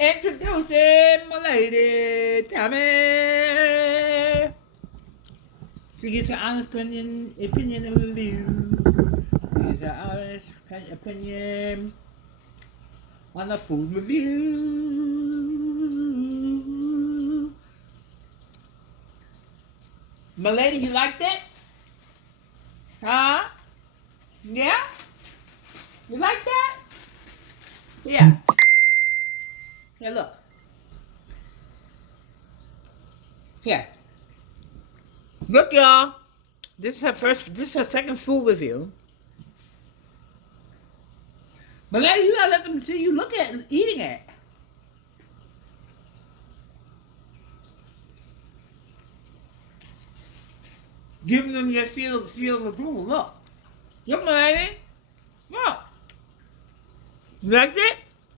Introducing my lady, Tammy. She gives her honest opinion and review. She gives her honest opinion on the food review. My lady, you like that? Huh? Yeah? You like that? Yeah. Here, look. Here. Look, y'all. This is her second food review. But lady, you gotta let them see you look at eating it. Giving them your seal of approval. Look. Look, my lady. Look. You like it?